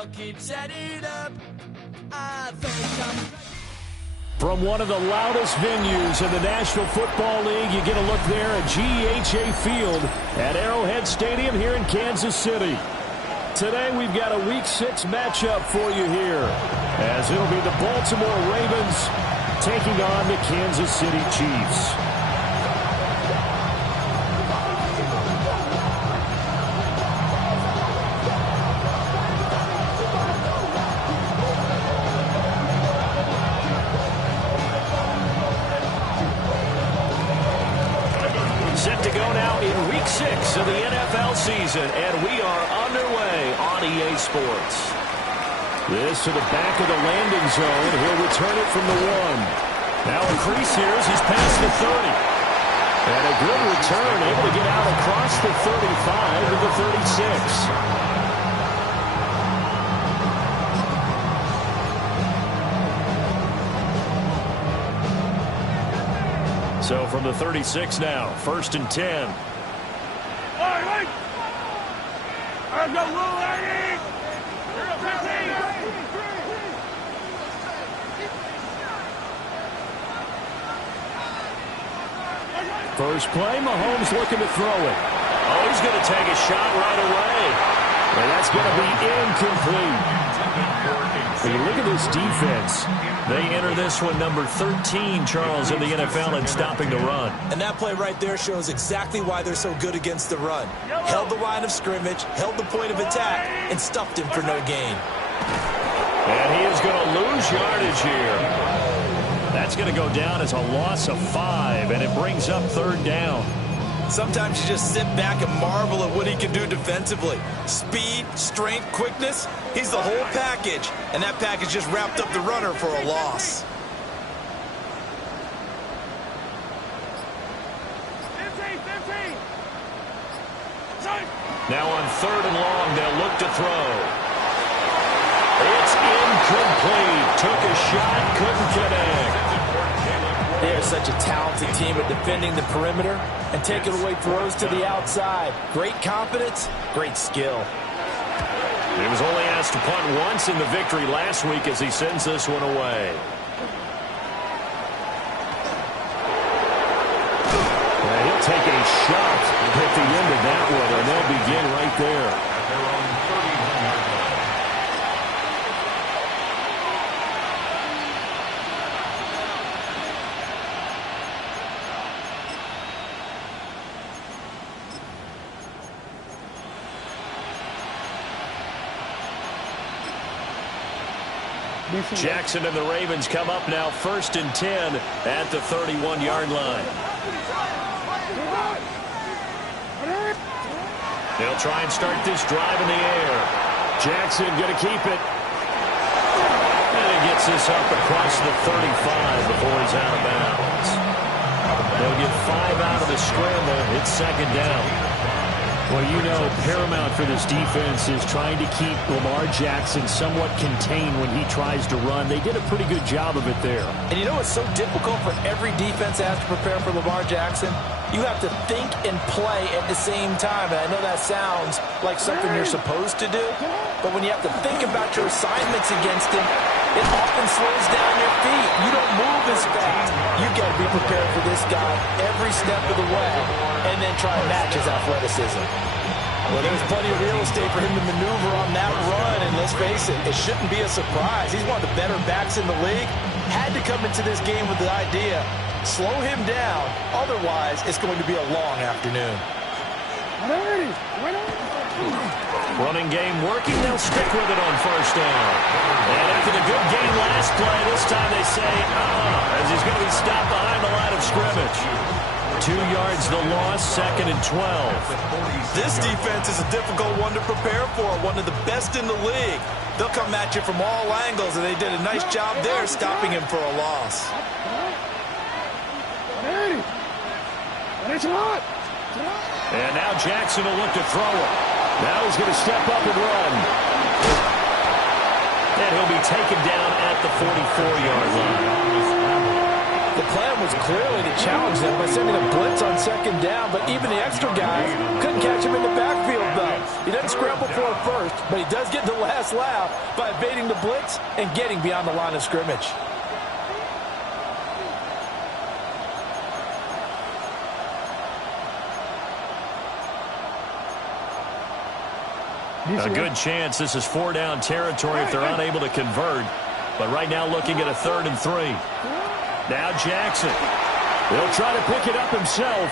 I'll keep setting up. I think I'm... From one of the loudest venues in the National Football League, you get a look there at GEHA Field at Arrowhead Stadium here in Kansas City. Today we've got a Week 6 matchup for you here, as it'll be the Baltimore Ravens taking on the Kansas City Chiefs. Set to go now in Week 6 of the NFL season, and we are underway on EA Sports. This to the back of the landing zone. He'll return it from the 1. Now a crease here as he's past the 30. And a good return, able to get out across the 35 to the 36. So from the 36 now, 1st and 10. First play, Mahomes looking to throw it. Oh, he's going to take a shot right away. And that's going to be incomplete. When you look at this defense, they enter this one number 13, Charles, in the NFL in stopping the run. And that play right there shows exactly why they're so good against the run. Held the line of scrimmage, held the point of attack, and stuffed him for no gain. And he is going to lose yardage here. That's going to go down as a loss of 5, and it brings up 3rd down. Sometimes you just sit back and marvel at what he can do defensively. Speed, strength, quickness, he's the whole package. And that package just wrapped up the runner for a loss. 15. Now on 3rd and long, they'll look to throw. It's incomplete. Took a shot, couldn't connect. They are such a talented team at defending the perimeter and taking away throws to the outside. Great confidence, great skill. He was only asked to punt once in the victory last week as he sends this one away. Yeah, he'll take a shot at the end of that one, and they'll begin right there. Jackson and the Ravens come up now 1st and 10 at the 31-yard line. They'll try and start this drive in the air. Jackson going to keep it. And he gets this up across the 35 before he's out of bounds. They'll get 5 out of the scramble. It's 2nd down. Well, you know, paramount for this defense is trying to keep Lamar Jackson somewhat contained when he tries to run. They did a pretty good job of it there. And you know what's so difficult for every defense that has to prepare for Lamar Jackson? You have to think and play at the same time. And I know that sounds like something you're supposed to do, but when you have to think about your assignments against him, it often slows down your feet. You don't move as fast. You got to be prepared for this guy every step of the way and then try and match his athleticism. Well, there's plenty of real estate for him to maneuver on that run, and let's face it, it shouldn't be a surprise. He's one of the better backs in the league. Had to come into this game with the idea, slow him down, otherwise it's going to be a long afternoon. Running game working, they'll stick with it on 1st down. And after the good game last play, this time they say, as he's going to be stopped behind the line of scrimmage. 2 yards the loss, 2nd and 12. This defense is a difficult one to prepare for, one of the best in the league. They'll come at you from all angles, and they did a nice job there stopping him for a loss. And now Jackson will look to throw it. Now he's going to step up and run. And he'll be taken down at the 44-yard line. The plan was clearly to challenge them by sending a blitz on second down, but even the extra guys couldn't catch him in the backfield, though. He doesn't scramble for it first, but he does get the last laugh by evading the blitz and getting beyond the line of scrimmage. A good chance this is 4-down territory if they're unable to convert. But right now looking at a 3rd and 3. Now Jackson. He'll try to pick it up himself.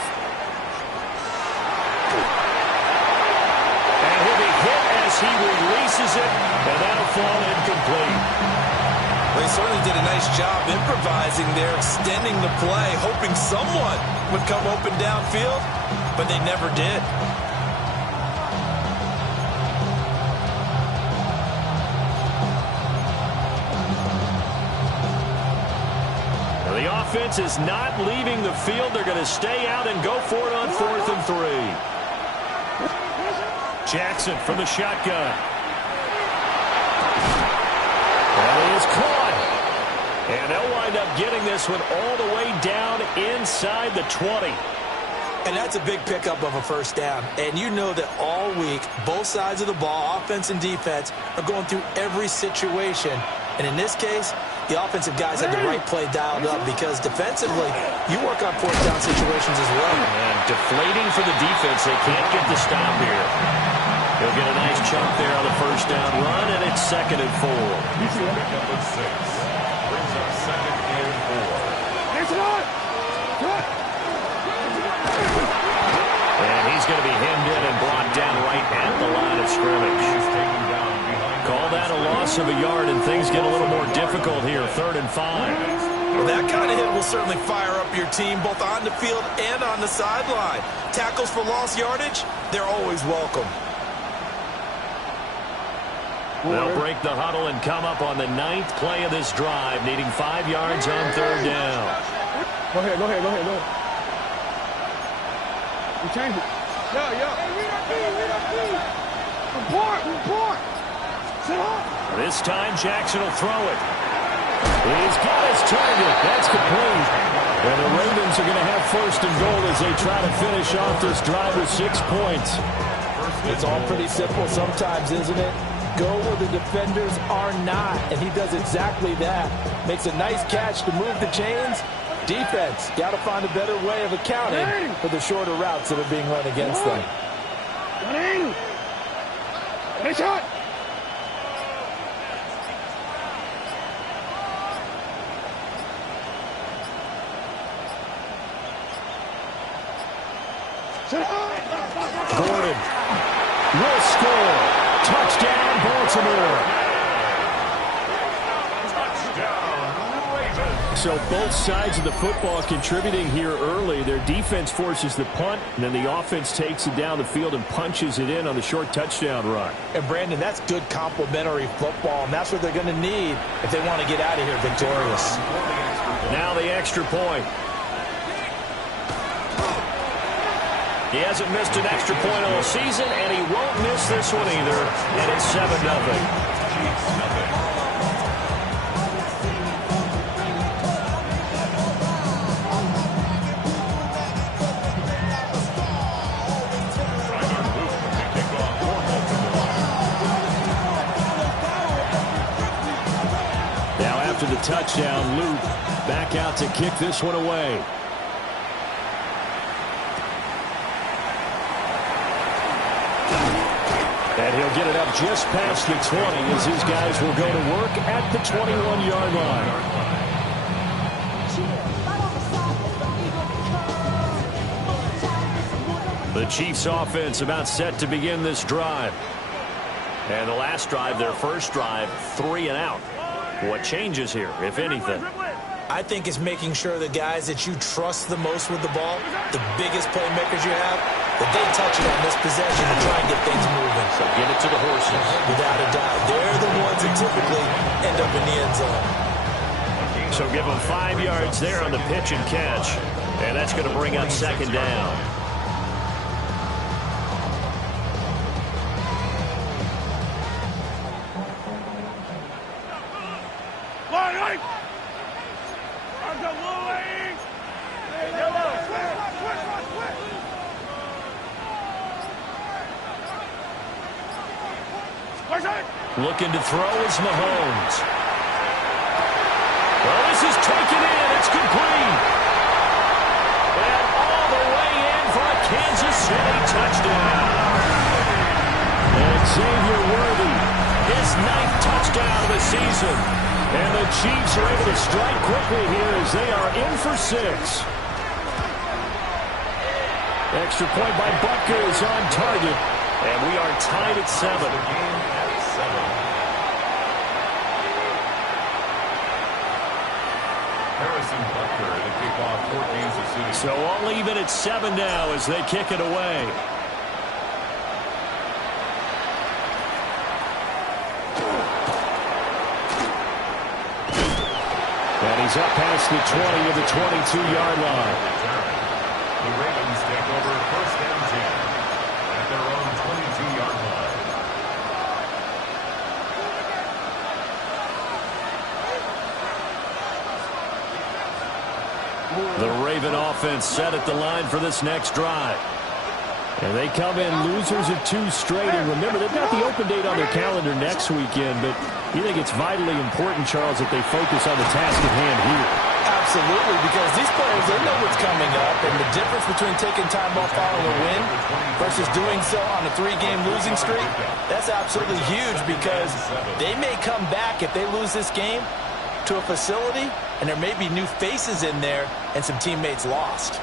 And he'll be hit as he releases it. And that'll fall incomplete. They certainly did a nice job improvising there, extending the play, hoping someone would come open downfield, but they never did. The offense is not leaving the field. They're going to stay out and go for it on 4th and 3. Jackson from the shotgun. And he is caught. And they'll wind up getting this one all the way down inside the 20. And that's a big pickup of a first down. And you know that all week, both sides of the ball, offense and defense, are going through every situation. And in this case, the offensive guys had the right play dialed up because defensively, you work on 4th down situations as well. And deflating for the defense. They can't get the stop here. He'll get a nice chunk there on the first down run, and it's 2nd and 4. Pickup of 6. Brings up 2nd and 4. And he's going to be hemmed in and brought down right at the line of scrimmage. Call that a loss of a yard, and things get a little more difficult here. 3rd and 5. Well, that kind of hit will certainly fire up your team both on the field and on the sideline. Tackles for lost yardage, they're always welcome. They'll break the huddle and come up on the 9th play of this drive, needing 5 yards on 3rd down. Go ahead. You change it. Yo. Hey, read our team. Report. Sit up. This time, Jackson will throw it. He's got his target. That's complete. And the Ravens are going to have 1st and goal as they try to finish off this drive with 6 points. It's all pretty simple sometimes, isn't it? Go where the defenders are not, and he does exactly that. Makes a nice catch to move the chains. Defense, got to find a better way of accounting for the shorter routes that are being run against them. Hey, shot. Gordon will score. Touchdown, Baltimore. So both sides of the football contributing here early. Their defense forces the punt, and then the offense takes it down the field and punches it in on the short touchdown run. And, Brandon, that's good complementary football, and that's what they're going to need if they want to get out of here victorious. Now the extra point. He hasn't missed an extra point all season, and he won't miss this one either. And it's 7-0. Now after the touchdown, Luke back out to kick this one away. And he'll get it up just past the 20 as his guys will go to work at the 21-yard line. The Chiefs offense about set to begin this drive. And the last drive, their first drive, 3 and out. What changes here, if anything? I think it's making sure the guys that you trust the most with the ball, the biggest playmakers you have, that they touch it on this possession and try and get things moving. So give it to the horses. Without a doubt. They're the ones that typically end up in the end zone. So give them 5 yards there on the pitch and catch. And that's going to bring up 2nd down. Looking to throw is Mahomes. Well, this is taken in. It's complete. And all the way in for a Kansas City touchdown. And Xavier Worthy, his 9th touchdown of the season. And the Chiefs are able to strike quickly here as they are in for 6. Extra point by Butker is on target. And we are tied at 7. Harrison Butker to kick off for Kansas City. So all even at 7 now as they kick it away. And he's up past the 20 of the 22-yard line. The Ravens take over first down 10 at their own 22-yard line. The Raven offense set at the line for this next drive. And they come in losers of 2 straight. And remember, they've got the open date on their calendar next weekend. But you think it's vitally important, Charles, that they focus on the task at hand here? Absolutely, because these players, they know what's coming up. And the difference between taking time off following a win versus doing so on a 3-game losing streak, that's absolutely huge because they may come back if they lose this game to a facility, and there may be new faces in there and some teammates lost.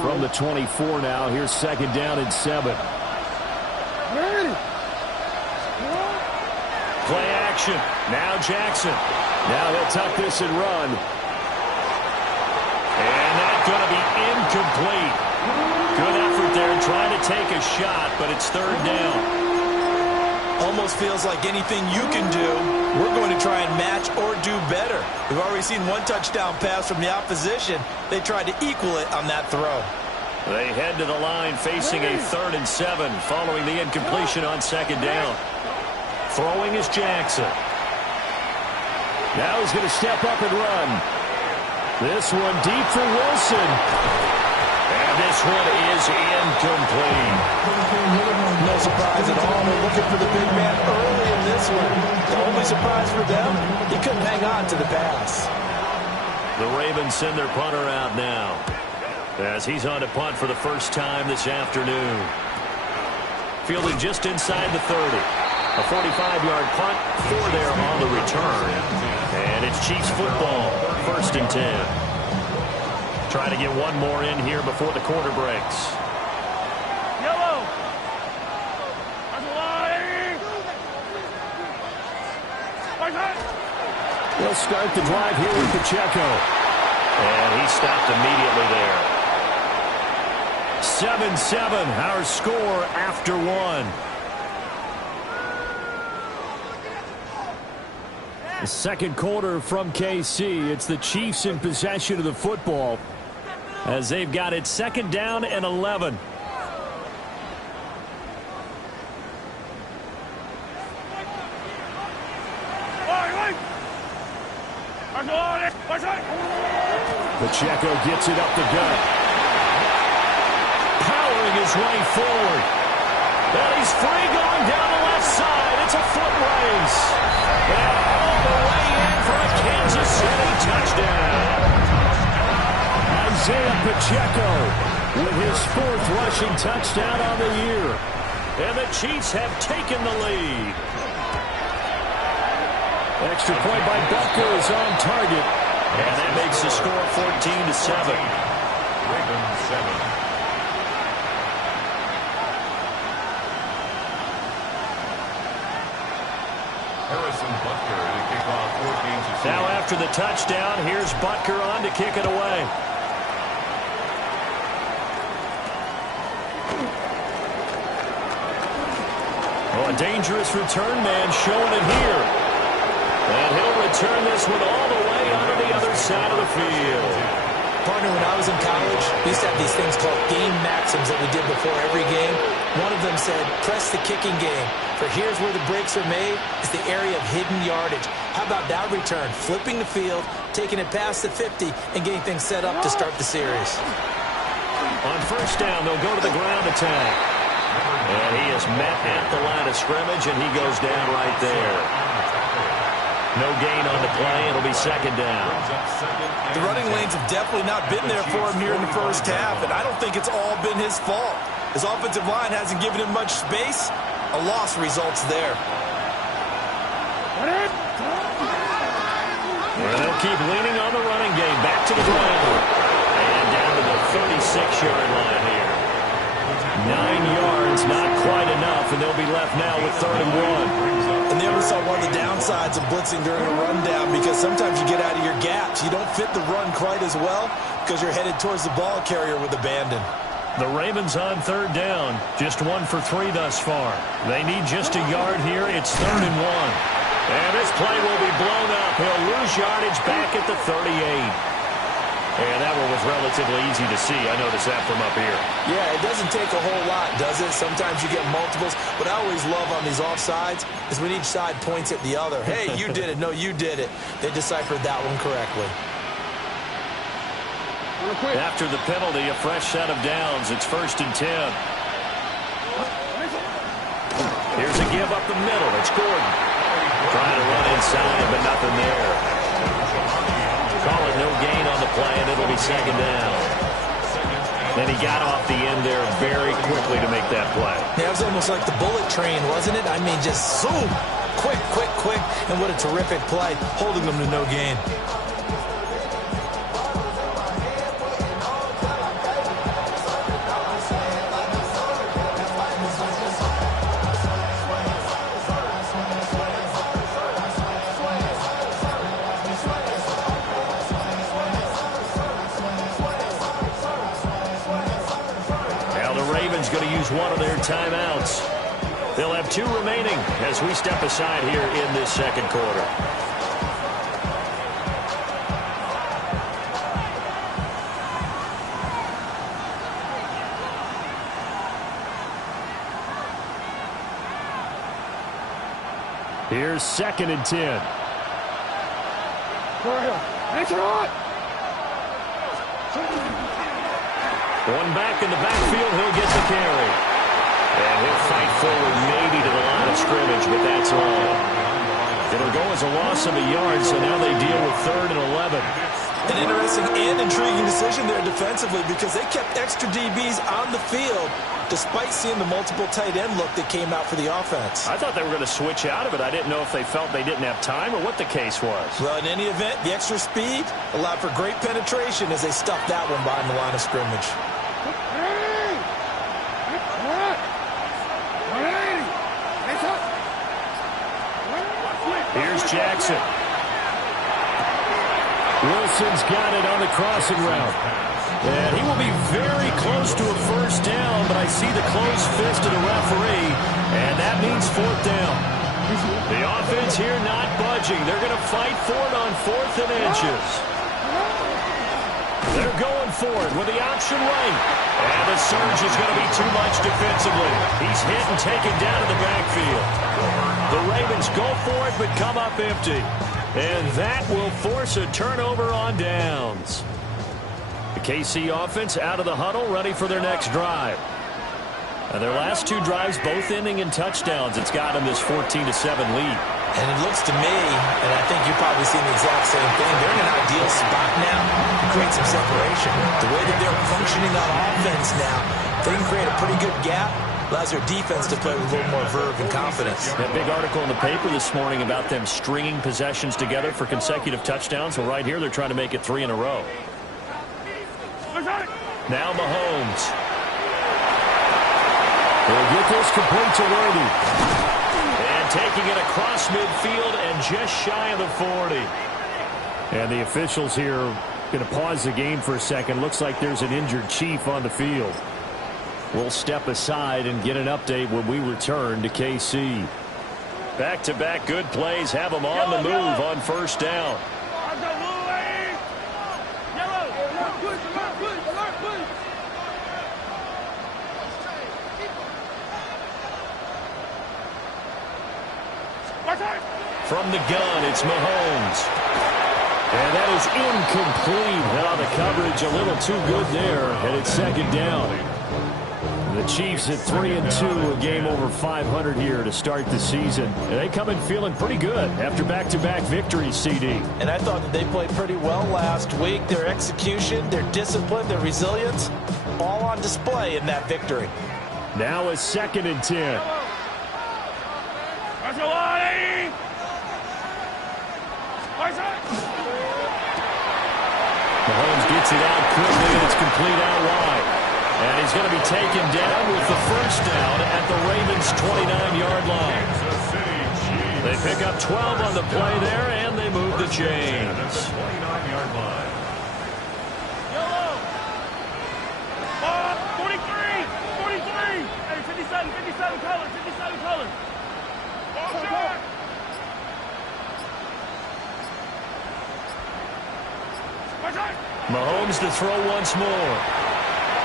From the 24 now, here's 2nd down and 7. Play action. Now Jackson. Now they'll tuck this and run. And that's going to be incomplete. Good effort there trying to take a shot, but it's 3rd down. Almost feels like anything you can do, we're going to try and match or do better. We've already seen 1 touchdown pass from the opposition. They tried to equal it on that throw. They head to the line facing a 3rd and 7 following the incompletion on 2nd down. Throwing is Jackson. Now he's going to step up and run. This one deep for Wilson. And this one is incomplete. No surprise at all. They're looking for the big man early in this one. The only surprise for them, he couldn't hang on to the pass. The Ravens send their punter out now as he's on to punt for the first time this afternoon. Fielding just inside the 30. A 45-yard punt, 4 there on the return. And it's Chiefs football, 1st and 10. Try to get one more in here before the quarter breaks. Yellow. They'll start the drive here with Pacheco. And he stopped immediately there. 7-7, our score after 1. The 2nd quarter from KC. It's the Chiefs in possession of the football as they've got it 2nd down and 11. Pacheco gets it up the gut. Powering his way forward. And he's free going down the left side. It's a foot race. And all the way in for a Kansas City touchdown. Isaiah Pacheco with his 4th rushing touchdown on the year. And the Chiefs have taken the lead. Extra point by Butker is on target. And that makes the score 14-7. Ravens 7. Harrison Butker to kick off for Kansas City. Now after the touchdown, here's Butker on to kick it away. Oh, a dangerous return man showing it here. And he'll return this one all the way onto the other side of the field. Partner, when I was in college, we used to have these things called game maxims that we did before every game. One of them said, press the kicking game. For here's where the breaks are made, is the area of hidden yardage. How about that return? Flipping the field, taking it past the 50, and getting things set up to start the series. On first down, they'll go to the ground attack. And he is met at the line of scrimmage, and he goes down right there. No gain on the play. It'll be second down. The running lanes have definitely not been there for him here in the first half, and I don't think it's all been his fault. His offensive line hasn't given him much space. A loss results there. Well, they'll keep leaning on the running game. Back to the ground. And down to the 36-yard line here. 9 yards, not quite enough, and they'll be left now with 3rd and 1. And they always saw one of the downsides of blitzing during a rundown, because sometimes you get out of your gaps. You don't fit the run quite as well because you're headed towards the ball carrier with abandon. The Ravens on 3rd down. Just 1 for 3 thus far. They need just a yard here. It's 3rd and 1. And this play will be blown up. He'll lose yardage back at the 38. And that one was relatively easy to see. I noticed that from up here. Yeah, it doesn't take a whole lot, does it? Sometimes you get multiples. What I always love on these offsides is when each side points at the other. Hey, you did it. No, you did it. They deciphered that one correctly. After the penalty, a fresh set of downs. It's 1st and 10. Here's a give up the middle. It's Gordon. Trying to run inside, but nothing there. Call it no gain on the play, and it'll be 2nd down. Then he got off the end there very quickly to make that play. Yeah, it was almost like the bullet train, wasn't it? I mean, just zoom. Quick, quick, quick. And what a terrific play, holding them to no gain. Going to use one of their timeouts. They'll have 2 remaining as we step aside here in this 2nd quarter. Here's 2nd and 10. One back in the backfield, he'll get the carry. And he'll fight forward maybe to the line of scrimmage, but that's all. It'll go as a loss of a yard, so now they deal with 3rd and 11. An interesting and intriguing decision there defensively, because they kept extra DBs on the field despite seeing the multiple tight end look that came out for the offense. I thought they were going to switch out of it. I didn't know if they felt they didn't have time or what the case was. Well, in any event, the extra speed allowed for great penetration as they stuffed that one behind the line of scrimmage. Here's Jackson. Wilson's got it on the crossing route. And he will be very close to a 1st down, but I see the closed fist of the referee, and that means 4th down. The offense here not budging. They're going to fight for it on 4th and inches. They're going for it with the option right. And the surge is going to be too much defensively. He's hit and taken down in the backfield. The Ravens go for it, but come up empty. And that will force a turnover on downs. The KC offense out of the huddle, ready for their next drive. And their last 2 drives, both ending in touchdowns. It's got them this 14-7 lead. And it looks to me, and I think you've probably seen the exact same thing, they're in an ideal spot now to create some separation. The way that they're functioning on offense now, they can create a pretty good gap. Allows their defense to play with a little more verve and confidence. That big article in the paper this morning about them stringing possessions together for consecutive touchdowns. Well, right here, they're trying to make it 3 in a row. Now Mahomes. He'll get this complete to Worthy. And taking it across midfield and just shy of the 40. And the officials here going to pause the game for a second. Looks like there's an injured Chief on the field. We'll step aside and get an update when we return to KC. Back-to-back good plays have them on the move on 1st down. From the gun, it's Mahomes. And that is incomplete. Now the coverage a little too good there, and it's second down. The Chiefs at 3-2, a game over 500 here to start the season. And they come in feeling pretty good after back-to-back victories, CD. And I thought that they played pretty well last week. Their execution, their discipline, their resilience, all on display in that victory. Now a 2nd and 10. Mahomes gets it out quickly, and it's complete out wide. And he's going to be taken down with the first down at the Ravens' 29-yard line. They pick up 12 on the play there, and they move the chains. 29-yard line. 43. Hey, 57 colors. Mahomes to throw once more.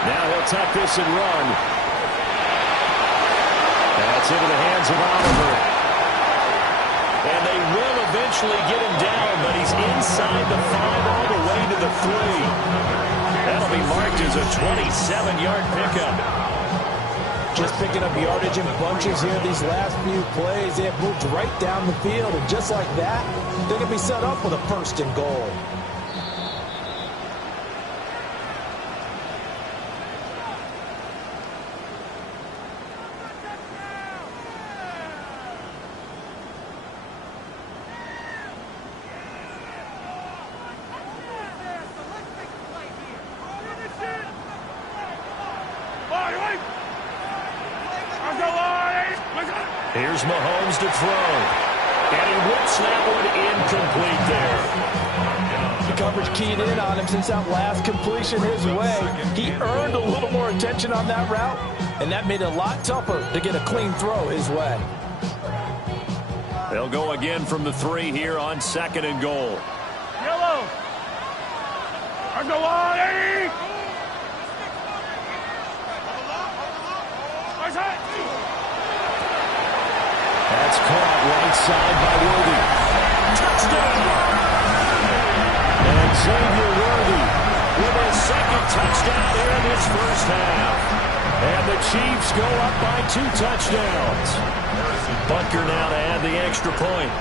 Now he'll tuck this and run. That's into the hands of Oliver. And they will eventually get him down, but he's inside the 5 all the way to the 3. That'll be marked as a 27-yard pickup. Just picking up yardage in bunches here these last few plays. They have moved right down the field, and just like that, they're going to be set up with a 1st and goal. Here's Mahomes to throw. And he whips that one incomplete there. The coverage keyed in on him since that last completion his way. He earned a little more attention on that route, and that made it a lot tougher to get a clean throw his way. They'll go again from the 3 here on 2nd and goal. Yellow. That's caught right side by Worthy. Touchdown! And Xavier Worthy with his 2nd touchdown here in his first half. And the Chiefs go up by 2 touchdowns. Butker now to add the extra point.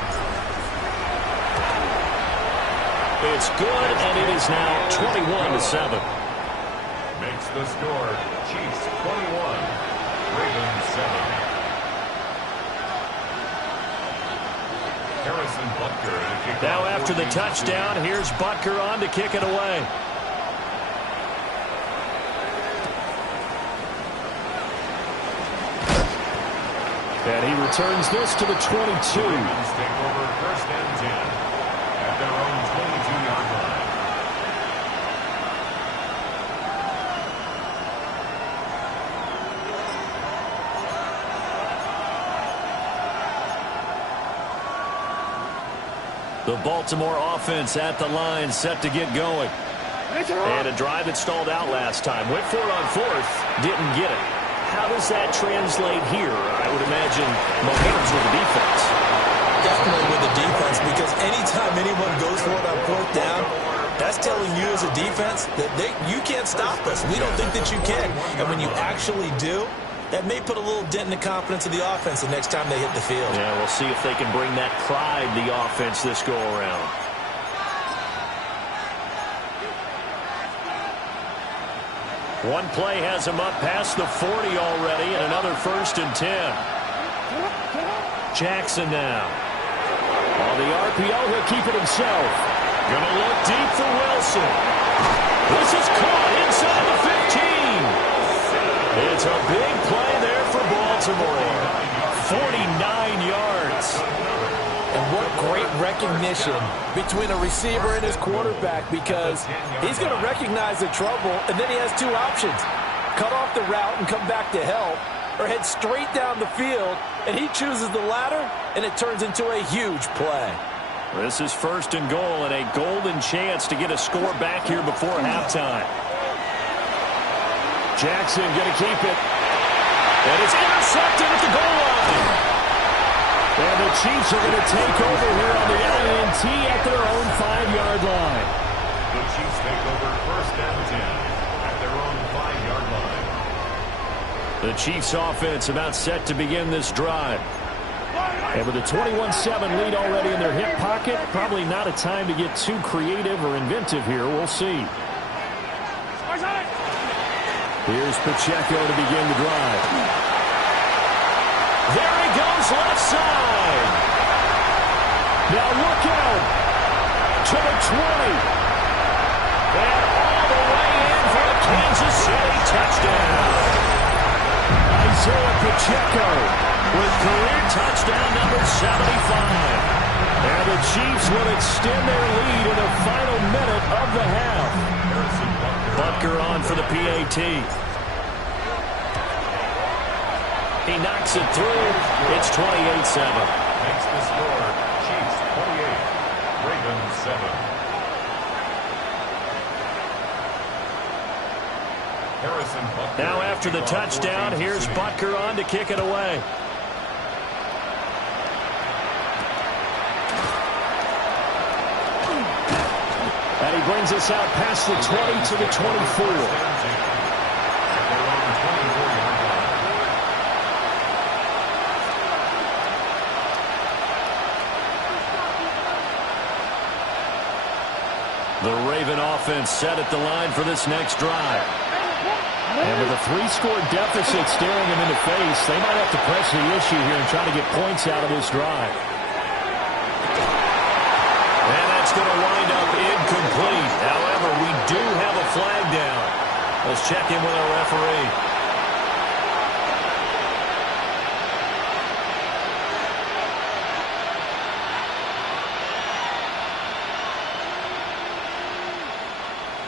It's good, and it is now 21-7. Makes the score Chiefs 21, Ravens 7. Harrison Butker to kick Now off after the touchdown, here's Butker on to kick it away. And he returns this to the 22. Ravens take over 1st and 10 at their own 22-yard line. The Baltimore offense at the line, set to get going. And a drive that stalled out last time. Went for it on 4th, didn't get it. How does that translate here? I would imagine Mahomes with the defense. Definitely with the defense, because anytime anyone goes for it on 4th down, that's telling you as a defense that you can't stop us. We don't think that you can. And when you actually do, that may put a little dent in the confidence of the offense the next time they hit the field. Yeah, we'll see if they can bring that pride, the offense, this go-around. One play has him up past the 40 already, and another 1st and 10. Jackson now. On the RPO, he'll keep it himself. Gonna look deep for Wilson. This is caught inside the 15. It's a big play there for Baltimore. 49 yards. And what great recognition between a receiver and his quarterback, because he's going to recognize the trouble, and then he has 2 options. Cut off the route and come back to help, or head straight down the field, and he chooses the latter, and it turns into a huge play. This is 1st and goal, and a golden chance to get a score back here before halftime. Jackson going to keep it. And it's intercepted at the goal line. And the Chiefs are going to take over here on the INT at their own 5-yard line. The Chiefs take over first down 10 at their own 5-yard line. The Chiefs offense about set to begin this drive. And with a 21-7 lead already in their hip pocket, probably not a time to get too creative or inventive here. We'll see. Here's Pacheco to begin the drive. There he goes, left side. Now look out to the 20. And all the way in for a Kansas City touchdown. Isaiah Pacheco with career touchdown number 75. And the Chiefs will extend their lead in the final minute of the half. Butker on for the PAT. He knocks it through. It's 28-7. Makes the score. Chiefs 28, Ravens 7. Harrison Butker. Now after the touchdown, here's Butker on to kick it away. And he brings us out past the 20 to the 24. The Raven offense set at the line for this next drive. And with a 3-score deficit staring them in the face, they might have to press the issue here and try to get points out of this drive. And that's going to wind up incomplete. However, we do have a flag down. Let's check in with our referee.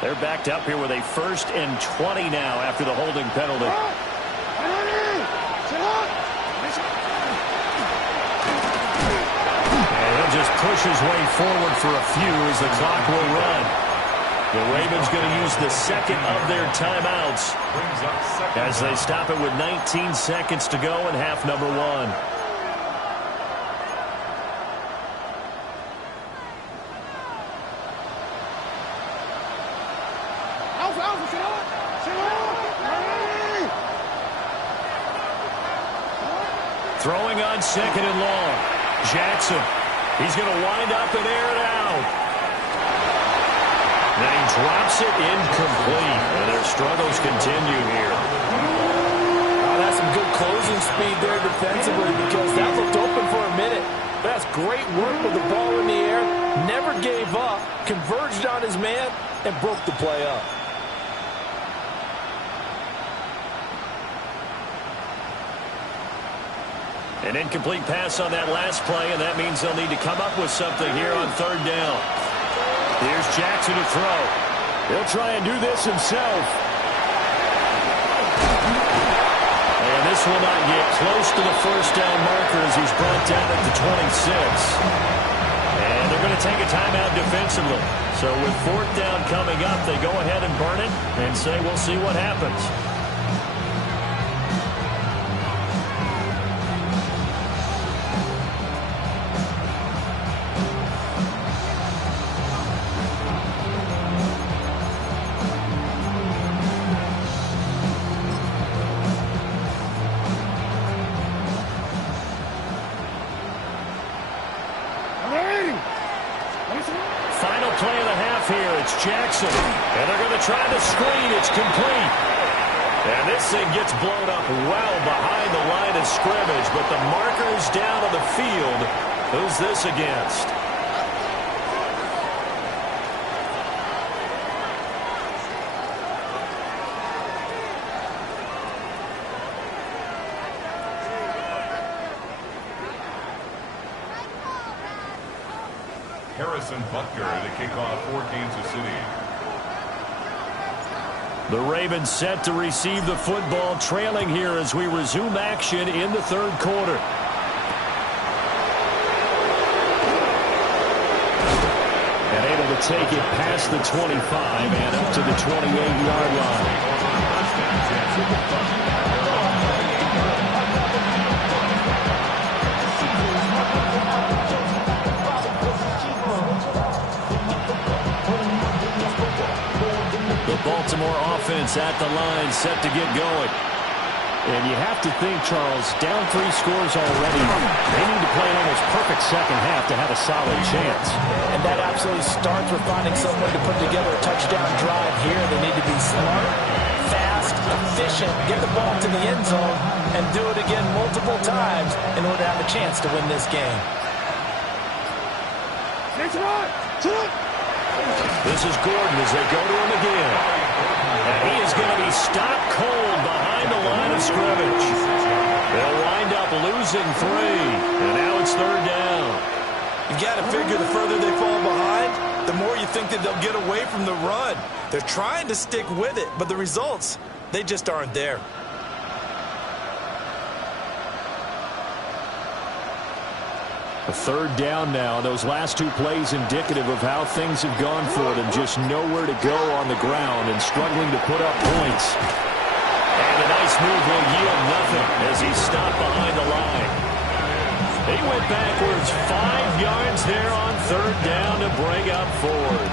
They're backed up here with a 1st and 20 now after the holding penalty. And he'll just push his way forward for a few as the clock will run. The Ravens going to use the second of their timeouts as they stop it with 19 seconds to go in half number 1. Throwing on 2nd and long. Jackson. He's going to wind up and air it out. Then he drops it incomplete. And their struggles continue here. Oh, that's some good closing speed there defensively because that looked open for a minute. But that's great work with the ball in the air. Never gave up. Converged on his man and broke the play up. An incomplete pass on that last play, and that means they'll need to come up with something here on 3rd down. Here's Jackson to throw. He'll try and do this himself. And this will not get close to the 1st down marker as he's brought down at the 26. And they're going to take a timeout defensively. So with 4th down coming up, they go ahead and burn it and say we'll see what happens. Final play of the half here. It's Jackson. And they're going to try the screen. It's complete. And this thing gets blown up well behind the line of scrimmage. But the marker's down on the field. Who's this against? Harrison Butker to kick off for Kansas City. The Ravens set to receive the football, trailing here as we resume action in the 3rd quarter. And able to take it past the 25 and up to the 28-yard line. Baltimore offense at the line, set to get going. And you have to think, Charles, down 3 scores already. They need to play an almost perfect second half to have a solid chance. And that absolutely starts with finding some way to put together a touchdown drive here. They need to be smart, fast, efficient, get the ball to the end zone, and do it again multiple times in order to have a chance to win this game. Next run. This is Gordon as they go to him again. And he is going to be stopped cold behind the line of scrimmage. They'll wind up losing 3, and now it's 3rd down. You got to figure the further they fall behind, the more you think that they'll get away from the run. They're trying to stick with it, but the results, they just aren't there. A 3rd down now. Those last 2 plays indicative of how things have gone for them. Just nowhere to go on the ground and struggling to put up points. And a nice move will yield nothing as he's stopped behind the line. He went backwards 5 yards there on 3rd down to bring up 4th.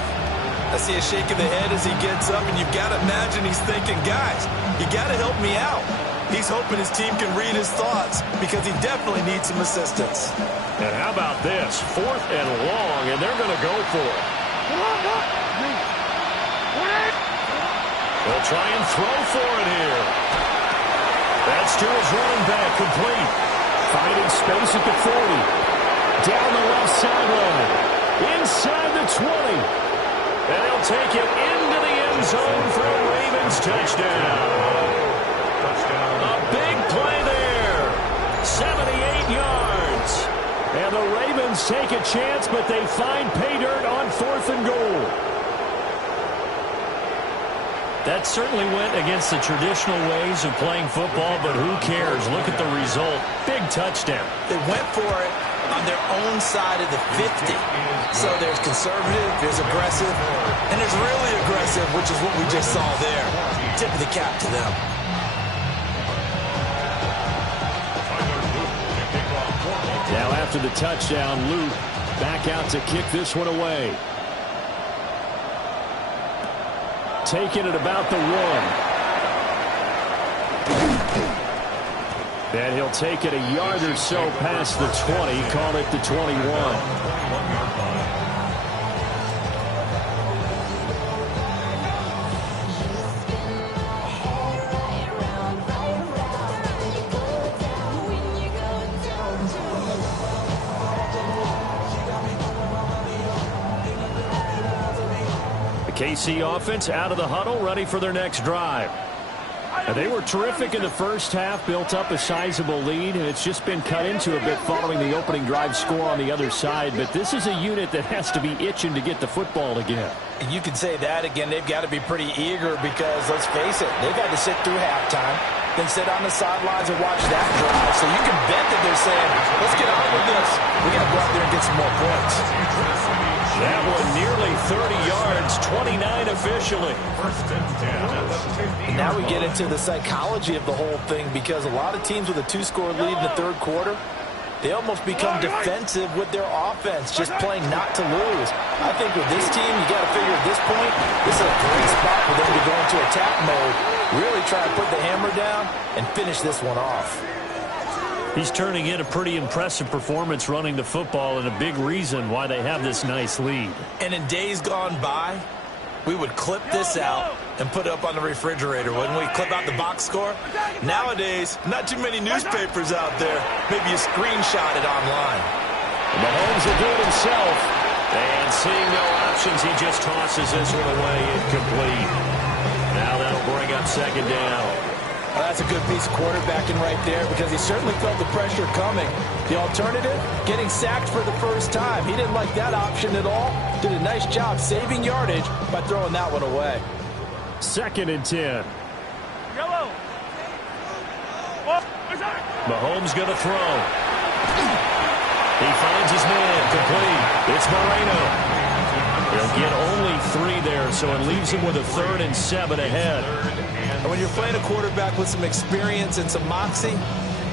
I see a shake of the head as he gets up, and you've got to imagine he's thinking, guys, you got to help me out. He's hoping his team can read his thoughts because he definitely needs some assistance. And how about this? 4th and long, and they're going to go for it. They'll try and throw for it here. That's to his running back, complete. Finding space at the 40. Down the left sideline. Inside the 20. And he'll take it into the end zone for a Ravens touchdown. A big play there. 78 yards. And the Ravens take a chance, but they find pay dirt on 4th and goal. That certainly went against the traditional ways of playing football, but who cares? Look at the result. Big touchdown. They went for it on their own side of the 50. So there's conservative, there's aggressive, and there's really aggressive, which is what we just saw there. Tip of the cap to them. Now after the touchdown, Luke back out to kick this one away. Taking it about the 1. And he'll take it a yard or so past the 20, call it the 21. KC offense out of the huddle, ready for their next drive. They were terrific in the first half, built up a sizable lead, and it's just been cut into a bit following the opening drive score on the other side. But this is a unit that has to be itching to get the football again. And you can say that again. They've got to be pretty eager because, let's face it, they've had to sit through halftime, then sit on the sidelines and watch that drive. So you can bet that they're saying, let's get on with this. We got to go out there and get some more points. That one nearly 30 yards, 29 officially. And now we get into the psychology of the whole thing because a lot of teams with a 2-score lead in the 3rd quarter, they almost become defensive with their offense, just playing not to lose. I think with this team, you got to figure at this point, this is a great spot for them to go into attack mode, really try to put the hammer down and finish this one off. He's turning in a pretty impressive performance running the football and a big reason why they have this nice lead. And in days gone by, we would clip this out and put it up on the refrigerator, wouldn't we? Clip out the box score. Nowadays, not too many newspapers out there. Maybe you screenshot it online. Mahomes will do it himself. And seeing no options, he just tosses this one away incomplete. Now that'll bring up 2nd down. Well, that's a good piece of quarterbacking right there because he certainly felt the pressure coming. The alternative, getting sacked for the first time. He didn't like that option at all. Did a nice job saving yardage by throwing that one away. 2nd and 10. Yellow. Mahomes going to throw. He finds his man, complete. It's Moreno. He'll get only 3 there, so it leaves him with a 3rd and 7 ahead. And when you're playing a quarterback with some experience and some moxie,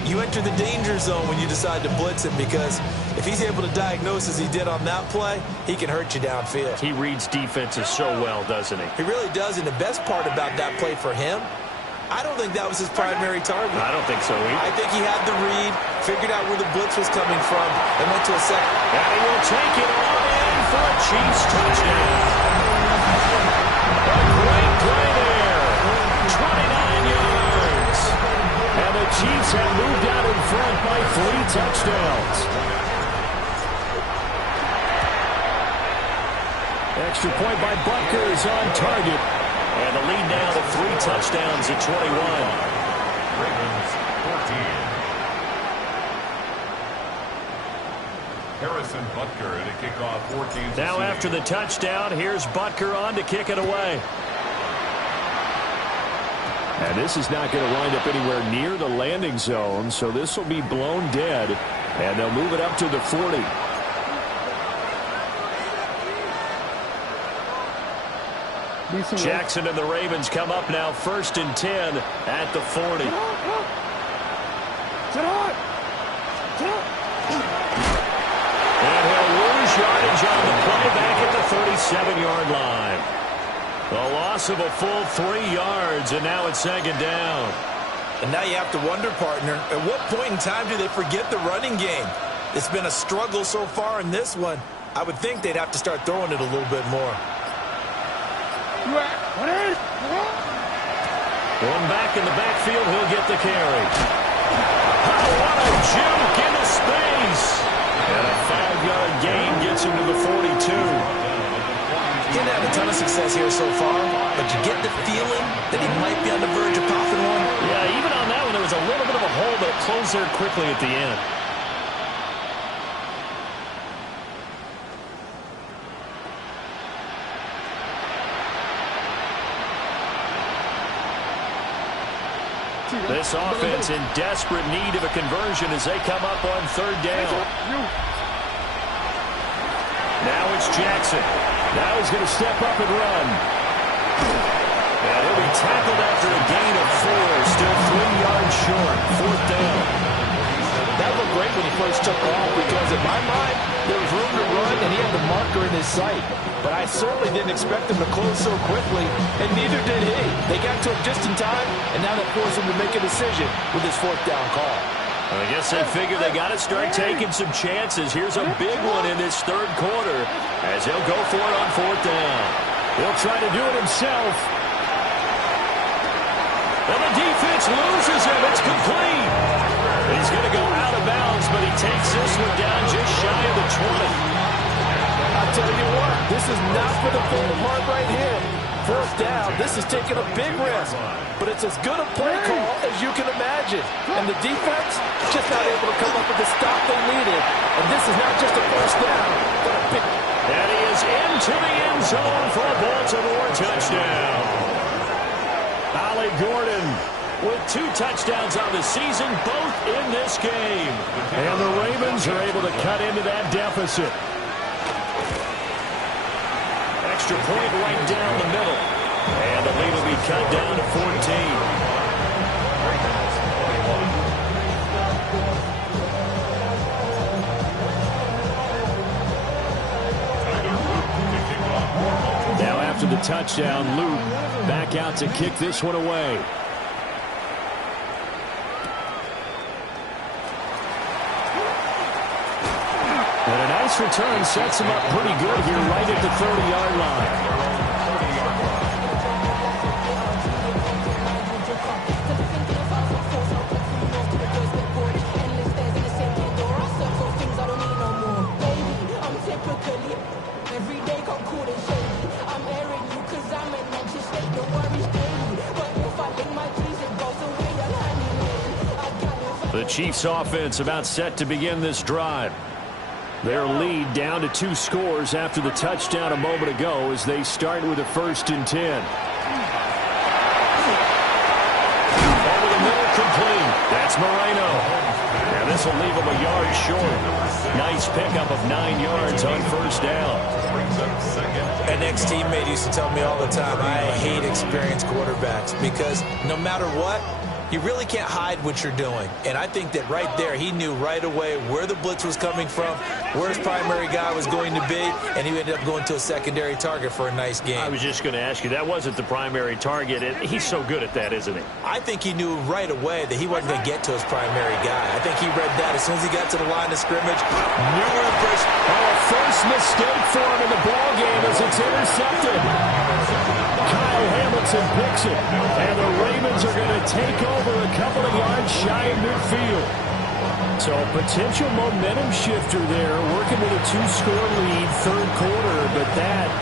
you enter the danger zone when you decide to blitz him, because if he's able to diagnose as he did on that play, he can hurt you downfield. He reads defenses so well, doesn't he? He really does, and the best part about that play for him, I don't think that was his primary target. I don't think so either. I think he had the read, figured out where the blitz was coming from, and went to a second. And he will take it all in for a Chiefs touchdown. A great play there. 29 yards. And the Chiefs have moved out in front by 3 touchdowns. Extra point by Butker is on target. And the lead now to 3 touchdowns at 21. Ravens 14. Harrison Butker to kick off 14. Now after the touchdown, here's Butker on to kick it away. And this is not going to wind up anywhere near the landing zone, so this will be blown dead. And they'll move it up to the 40. Jackson and the Ravens come up now 1st and 10 at the 40. And he'll lose yardage on the play back at the 37-yard line. The loss of a full 3 yards, and now it's 2nd down. And now you have to wonder, partner, at what point in time do they forget the running game? It's been a struggle so far in this one. I would think they'd have to start throwing it a little bit more. One back in the backfield, he'll get the carry. Oh, what a juke into space. And a 5-yard gain gets him to the 42. He didn't have a ton of success here so far, but you get the feeling that he might be on the verge of popping one. Yeah, even on that one, there was a little bit of a hole, but it closed there quickly at the end. This offense in desperate need of a conversion as they come up on 3rd down. Now it's Jackson. Now he's going to step up and run. And he'll be tackled after a gain of 4. Still 3 yards short. 4th down. That looked great when he first took off, because in my mind, there was room to run and he had the marker in his sight. But I certainly didn't expect him to close so quickly, and neither did he. They got to him just in time, and now that forced him to make a decision with his 4th down call. I guess they figure they got to start taking some chances. Here's a big one in this 3rd quarter as he'll go for it on 4th down. He'll try to do it himself. And the defense loses him. It's complete. He's going to go out of bounds, but he takes this one down just shy of the 20. I'll tell you what, this is not for the faint of heart right here. 4th down, this is taking a big risk, but it's as good a play call as you can imagine. And the defense just not able to come up with the stop they needed. And this is not just a 1st down, but a big... And he is into the end zone for a Baltimore touchdown. Ollie Gordon with 2 touchdowns on the season, both in this game. And the Ravens are able to cut into that deficit. Extra point right down the middle. And the lead will be cut down to 14. Now after the touchdown, Luke back out to kick this one away. And a nice return sets him up pretty good here right at the 30-yard line. The Chiefs offense about set to begin this drive. Their lead down to 2 scores after the touchdown a moment ago as they start with a 1st and 10. Over the middle, complete. That's Moreno. And this will leave him a yard short. Nice pickup of 9 yards on 1st down. An ex-teammate used to tell me all the time, I hate experienced quarterbacks because no matter what, you really can't hide what you're doing. And I think that right there, he knew right away where the blitz was coming from, where his primary guy was going to be, and he ended up going to a secondary target for a nice game. I was just going to ask you, that wasn't the primary target. He's so good at that, isn't he? I think he knew right away that he wasn't going to get to his primary guy. I think he read that as soon as he got to the line of scrimmage, knew where the first... First mistake for him in the ballgame as it's intercepted. Kyle Hamilton picks it, and the Ravens are going to take over a couple of yards shy of midfield. So a potential momentum shifter there, working with a 2-score lead, third quarter, but that,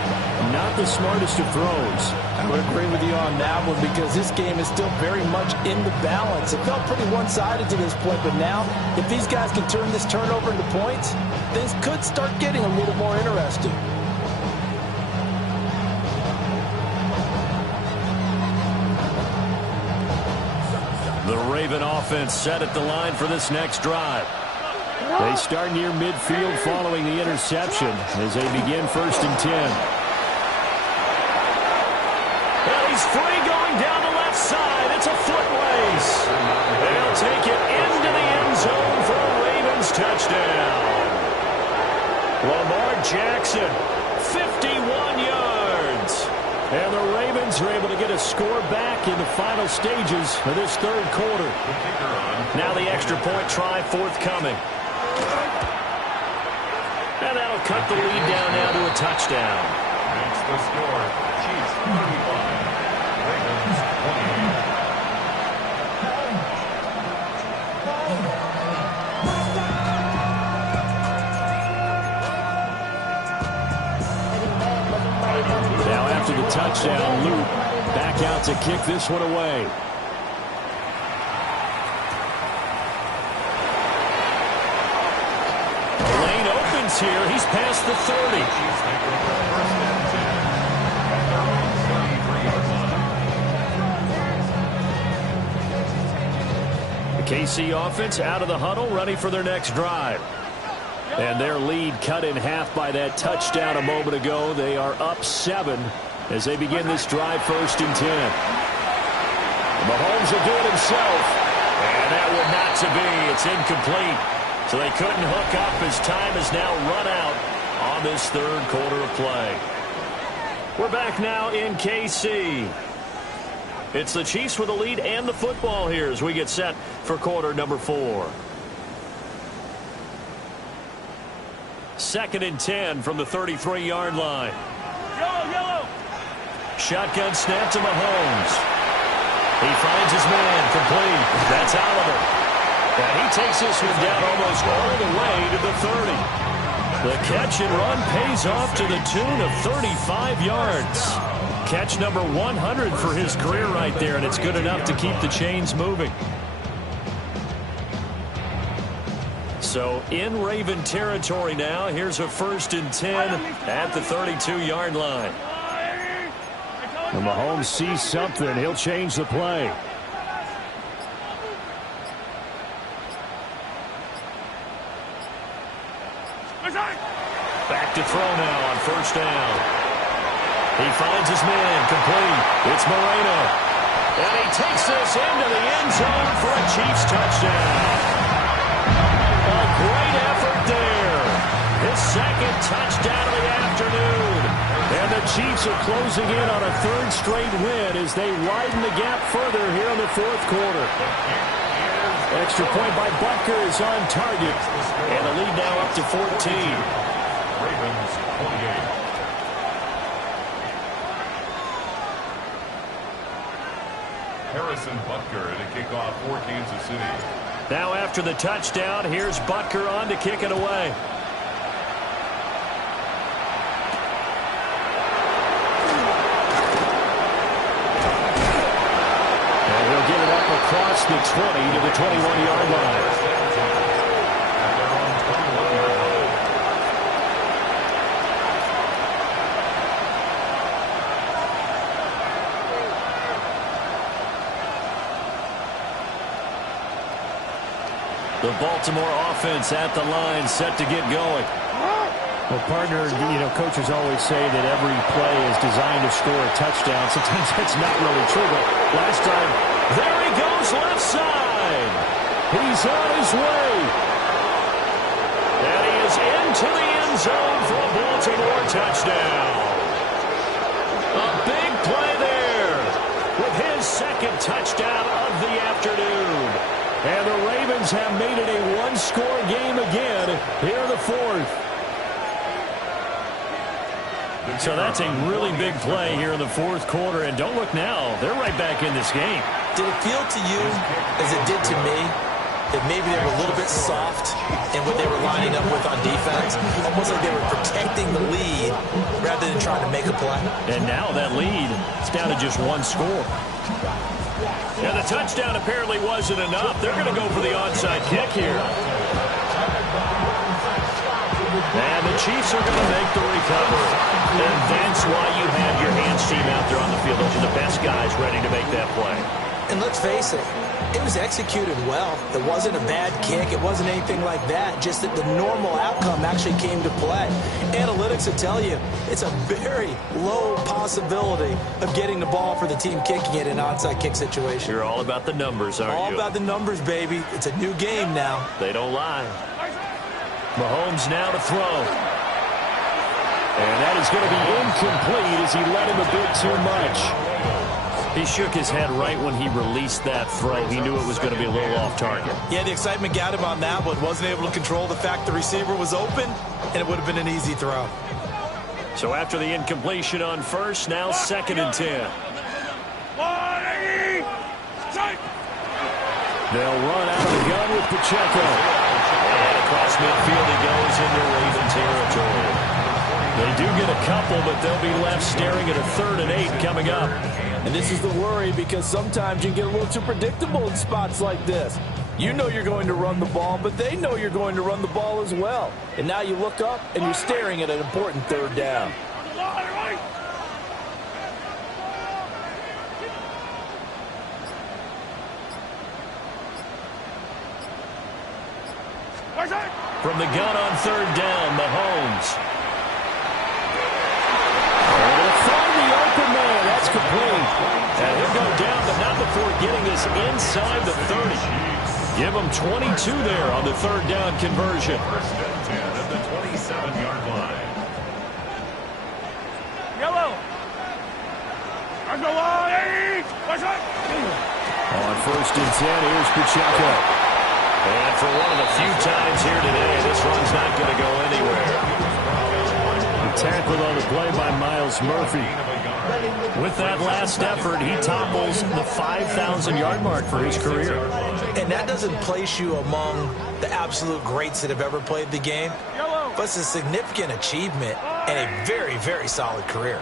not the smartest of throws. I would agree with you on that one because this game is still very much in the balance. It felt pretty one-sided to this point, but now, if these guys can turn this turnover into points, things could start getting a little more interesting. The Raven offense set at the line for this next drive. They start near midfield following the interception as they begin 1st and 10. Well, he's free going down the left side. It's a foot race. They'll take it into the end zone for a Ravens touchdown. Lamar Jackson, 51 yards. And the Ravens are able to get a score back in the final stages of this third quarter. Now the extra point try forthcoming. And that'll cut the lead down now to a touchdown. That's the score. Chiefs 31, Ravens 28. Now after the touchdown, Luke back out to kick this one away. Lane opens here. He's past the 30. The KC offense out of the huddle, ready for their next drive. And their lead cut in half by that touchdown a moment ago. They are up 7 as they begin this drive 1st and 10. Mahomes will do it himself. And that will not to be. It's incomplete. So they couldn't hook up as time has now run out on this third quarter of play. We're back now in KC. It's the Chiefs with the lead and the football here as we get set for quarter number 4. 2nd and 10 from the 33-yard line. Yellow. Shotgun snap to Mahomes. He finds his man complete. That's Oliver. And he takes this one down almost all the way to the 30. The catch and run pays off to the tune of 35 yards. Catch number 100 for his career right there, and it's good enough to keep the chains moving. So in Raven territory now. Here's a 1st and 10 at the 32-yard line. When Mahomes sees something, he'll change the play. Back to throw now on 1st down. He finds his man complete. It's Moreno. And he takes this into the end zone for a Chiefs touchdown. A great effort there. His 2nd touchdown of the afternoon. And the Chiefs are closing in on a 3rd straight win as they widen the gap further here in the 4th quarter. Extra point by Butker is on target. And the lead now up to 14. Ravens 28. Harrison Butker to kick off for Kansas City. Now after the touchdown, here's Butker on to kick it away. And he'll get it up across the 20 to the 21-yard line. The Baltimore offense at the line, set to get going. Well, partner, coaches always say that every play is designed to score a touchdown. Sometimes that's not really true, but last time There he goes left side. He's on his way. And he is into the end zone for a Baltimore touchdown. A big play there with his second touchdown of the afternoon. And the Ravens have made it a one-score game again here in the fourth. So that's a really big play here in the fourth quarter. And don't look now. They're right back in this game. Did it feel to you, as it did to me, that maybe they were a little bit soft in what they were lining up with on defense? Almost like they were protecting the lead rather than trying to make a play. And now that lead is down to just one score. And the touchdown apparently wasn't enough. They're going to go for the onside kick here. And the Chiefs are going to make the recovery. And that's why you have your hands team out there on the field. Those are the best guys ready to make that play. And let's face it, it was executed well. It wasn't a bad kick. It wasn't anything like that. Just that the normal outcome actually came to play. Analytics will tell you it's a very low possibility of getting the ball for the team kicking it in an onside kick situation. You're all about the numbers, aren't you? All about the numbers, baby. It's a new game now. They don't lie. Mahomes now to throw. And that is going to be incomplete as he let him a bit too much. He shook his head right when he released that throw. He knew it was going to be a little off target. Yeah, the excitement got him on that one. Wasn't able to control the fact the receiver was open, and it would have been an easy throw. So after the incompletion on first, now 2nd and 10. They'll run out of the gun with Pacheco. And across midfield he goes into Raven territory. They do get a couple, but they'll be left staring at a 3rd and 8 coming up. And this is the worry because sometimes you get a little too predictable in spots like this. You know you're going to run the ball, but they know you're going to run the ball as well. And now you look up and you're staring at an important 3rd down. From the gun on 3rd down, Mahomes. That's complete. And he'll go down, but not before getting us inside the 30. Give him 22 there on the 3rd down conversion. 1st and 10 at the 27-yard line. Yellow. On 1st and 10, here's Pacheco. And for one of the few times here today, this run's not going to go anywhere. Tackled on the play by Myles Murphy. With that last effort, he topples the 5,000-yard mark for his career. And that doesn't place you among the absolute greats that have ever played the game, but it's a significant achievement and a very, very solid career.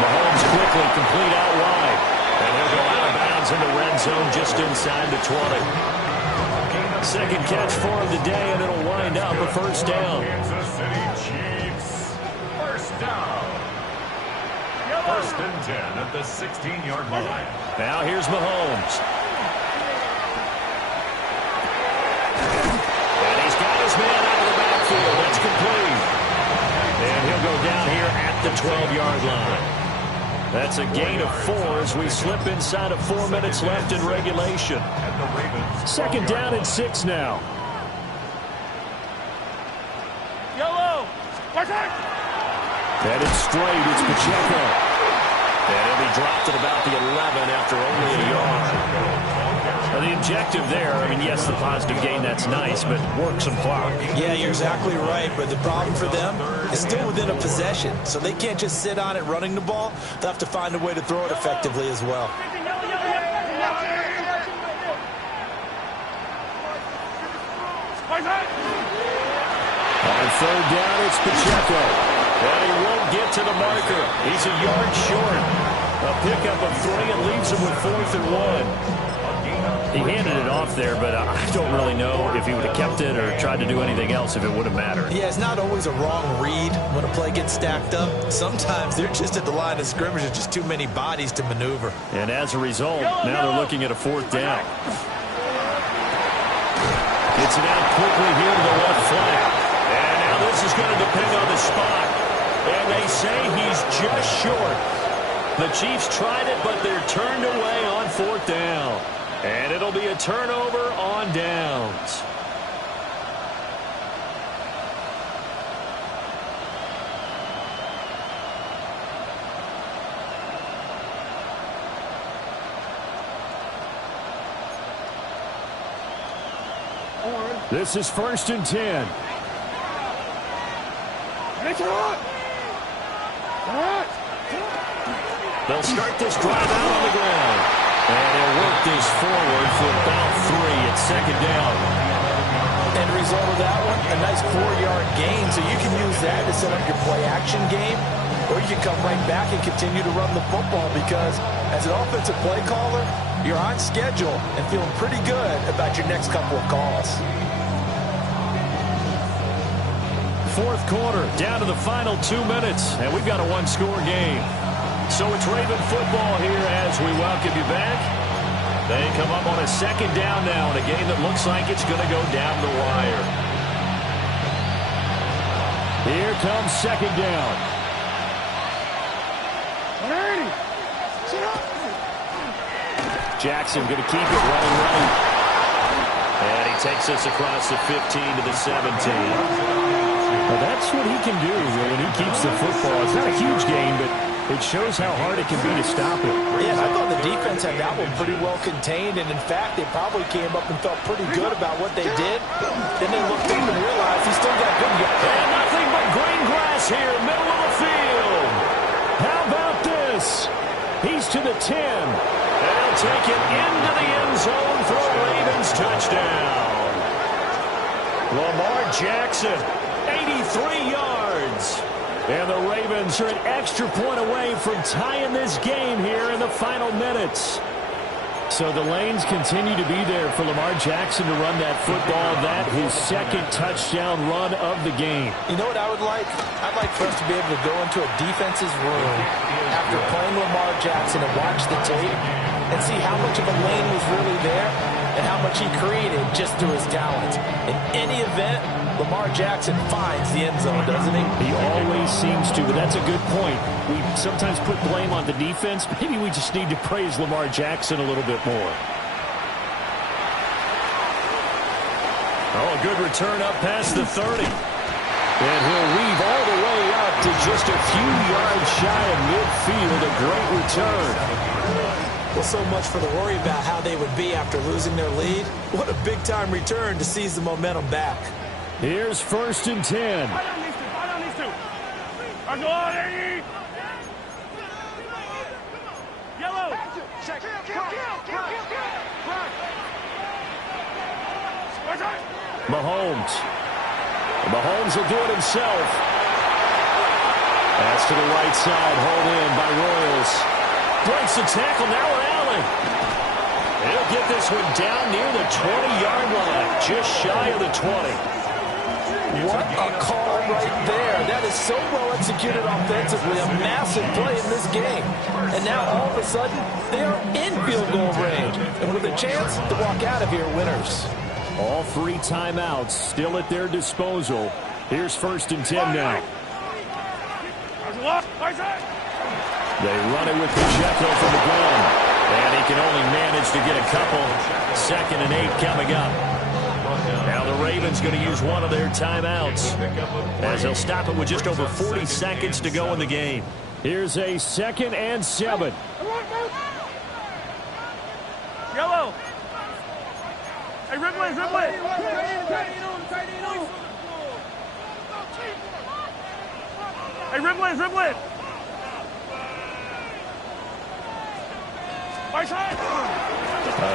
Mahomes quickly complete out wide. And he'll go out of bounds in the red zone just inside the 20. Second catch for him today, and it'll wind up a 1st down. Kansas City Chiefs. 1st down. 1st and 10 at the 16-yard line. Now here's Mahomes. And he's got his man out of the backfield. That's complete. And he'll go down here at the 12-yard line. That's a gain of 4 as we slip inside of 4 minutes left in regulation. 2nd down and 6 now. Yellow. Headed straight, it's Pacheco. And he'll be dropped at about the 11 after only a yard. Now the objective there, I mean, yes, the positive gain, that's nice, but work some clock. Yeah, you're exactly right, but the problem for them is still within a possession, so they can't just sit on it running the ball. They'll have to find a way to throw it effectively as well. On 3rd down, it's Pacheco. And he won't get to the marker. He's a yard short. A pickup of 3 and leaves him with 4th and 1. He handed it off there, but I don't really know if he would have kept it or tried to do anything else if it would have mattered. Yeah, it's not always a wrong read when a play gets stacked up. Sometimes they're just at the line of scrimmage. There's just too many bodies to maneuver. And as a result, now they're looking at a 4th down. Gets it out quickly here to the left flank. And now this is going to depend on the spot. And they say he's just short. The Chiefs tried it, but they're turned away on 4th down. And it'll be a turnover on downs. This is 1st and 10. They'll start this drive out on the ground. And he'll work this forward for about 3 at 2nd down. End result of that one, a nice 4-yard gain. So you can use that to set up your play-action game, or you can come right back and continue to run the football because as an offensive play caller, you're on schedule and feeling pretty good about your next couple of calls. 4th quarter, down to the final 2 minutes, and we've got a 1-score game. So it's Raven football here as we welcome you back. They come up on a 2nd down now in a game that looks like it's going to go down the wire. Here comes 2nd down. Jackson going to keep it running right. And he takes us across the 15 to the 17. Well, that's what he can do when he keeps the football. It's not a huge game, but it shows how hard it can be to stop it. Yeah, I thought the defense had that one pretty well contained, and in fact, they probably came up and felt pretty good about what they did. Then they looked up and realized he still got good yards. And nothing but green grass here, middle of the field. How about this? He's to the 10. And he'll take it into the end zone for a Ravens touchdown. Lamar Jackson, 83 yards. And the Ravens are an extra point away from tying this game here in the final minutes. So the lanes continue to be there for Lamar Jackson to run that football. That his 2nd touchdown run of the game. You know what I would like? I'd like for us to be able to go into a defense's room after playing Lamar Jackson and watch the tape and see how much of a lane was really there and how much he created just through his talent. In any event, Lamar Jackson finds the end zone, doesn't he? He always seems to, but that's a good point. We sometimes put blame on the defense. Maybe we just need to praise Lamar Jackson a little bit more. Oh, a good return up past the 30. And he'll weave all the way up to just a few yards shy of midfield. A great return. Well, so much for the worry about how they would be after losing their lead. What a big-time return to seize the momentum back. Here's 1st and 10. Yellow. Mahomes. Mahomes will do it himself. That's to the right side, hauled in by Royals. Breaks the tackle, now Allen. He'll get this one down near the 20-yard line, just shy of the 20. What a call right there. That is so well executed offensively. A massive play in this game. And now all of a sudden, they are in field goal range. And with a chance to walk out of here winners. All 3 timeouts still at their disposal. Here's 1st and 10 now. They run it with Pacheco from the gun. And he can only manage to get a couple. 2nd and 8 coming up. Now the Ravens going to use one of their timeouts as they'll stop it with just over 40 seconds to go in the game. Here's a 2nd and 7. Yellow. Hey, Ridley. Hey, Ridley.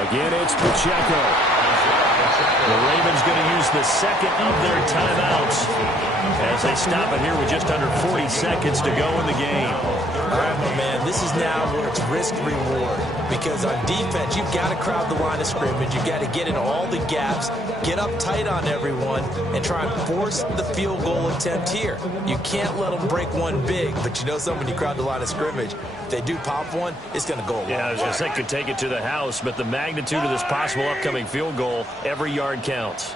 Again, it's Pacheco. The Ravens going to use the 2nd of their timeouts as they stop it here with just under 40 seconds to go in the game. All right, my man, this is now where it's risk-reward. Because on defense, you've got to crowd the line of scrimmage. You've got to get in all the gaps, get up tight on everyone, and try and force the field goal attempt here. You can't let them break one big, but you know something, when you crowd the line of scrimmage, if they do pop one, it's going to go a long way. Yeah, I was going to say could take it to the house, but the magnitude of this possible upcoming field goal, every yard counts.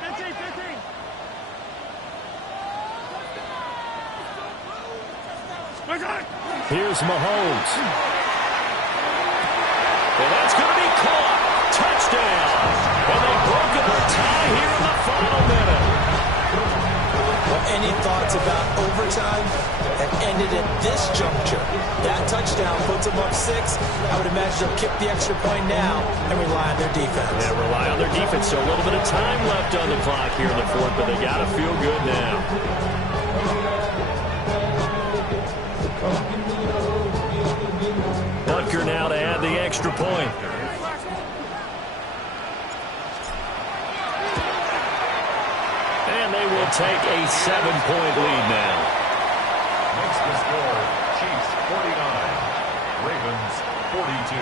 15. Here's Mahomes. And that's going to be caught. Touchdown. And they've broken the tie here in the final minute. Well, any thoughts about overtime that ended at this juncture? That touchdown puts them up 6. I would imagine they'll kick the extra point now and rely on their defense. Yeah, rely on their defense. So a little bit of time left on the clock here in the fourth, but they got to feel good now. Butker now to add the extra point. And they will take a 7-point lead now. Makes the score Chiefs 49, Ravens 42.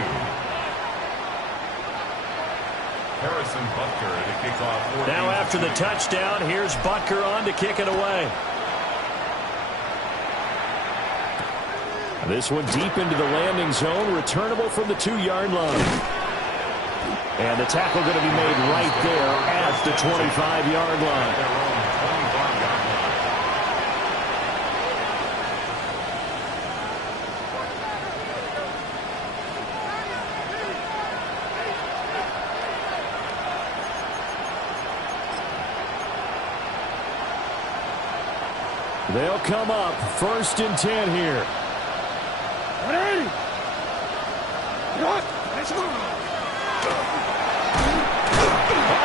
Harrison Butker to kick off. Now after the touchdown, here's Butker on to kick it away. This one deep into the landing zone, returnable from the 2-yard line. And the tackle going to be made right there at the 25-yard line. They'll come up 1st and 10 here. Oh,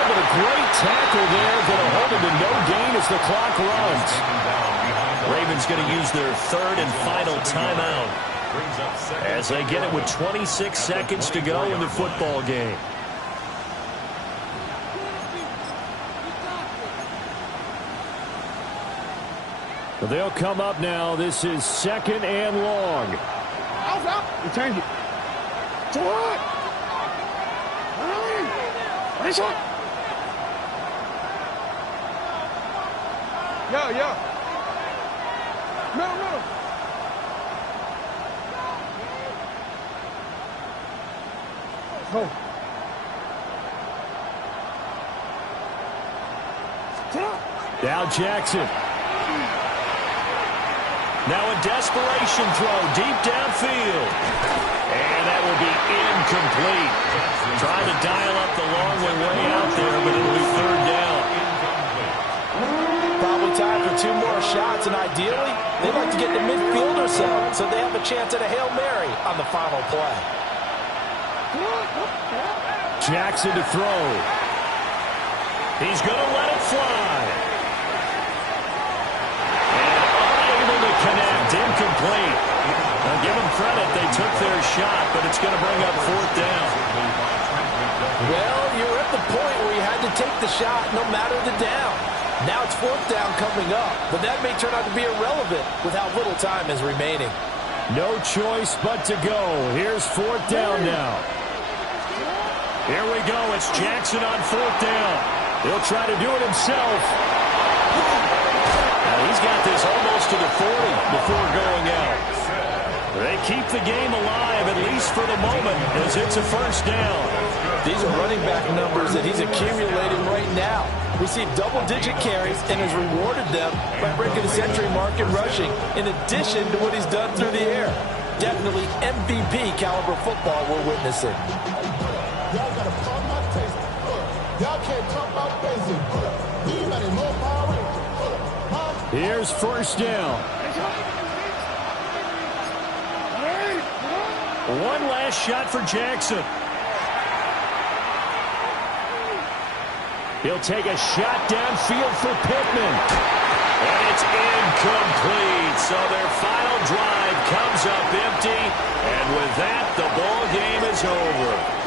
but a great tackle there. Going to hold him to no gain as the clock runs. Ravens going to use their 3rd and final timeout as they get it with 26 seconds to go in the football game. They'll come up now. This is 2nd and long. Out. You change it. To what? Nice one. Yeah. No. Go. Now Jackson. Now a desperation throw deep downfield. And that will be incomplete. Trying to dial up the long way out there, but it'll be 3rd down. Probably time for 2 more shots, and ideally, they'd like to get to midfield or so they have a chance at a Hail Mary on the final play. Jackson to throw. He's going to let it fly. Connect, incomplete. Now give them credit, they took their shot, but it's going to bring up 4th down. Well, you're at the point where you had to take the shot no matter the down. Now it's 4th down coming up, but that may turn out to be irrelevant with how little time is remaining. No choice but to go. Here's 4th down now. Here we go, it's Jackson on 4th down. He'll try to do it himself. He's got this almost to the 40 before going out. They keep the game alive, at least for the moment, as it's a 1st down. These are running back numbers that he's accumulating right now. Received double-digit carries and has rewarded them by breaking the century mark in rushing, in addition to what he's done through the air. Definitely MVP caliber football we're witnessing. Y'all got to pump my taste. Y'all can't pump out basic. You got more power. Here's 1st down. One last shot for Jackson. He'll take a shot downfield for Pittman. And it's incomplete. So their final drive comes up empty. And with that, the ball game is over.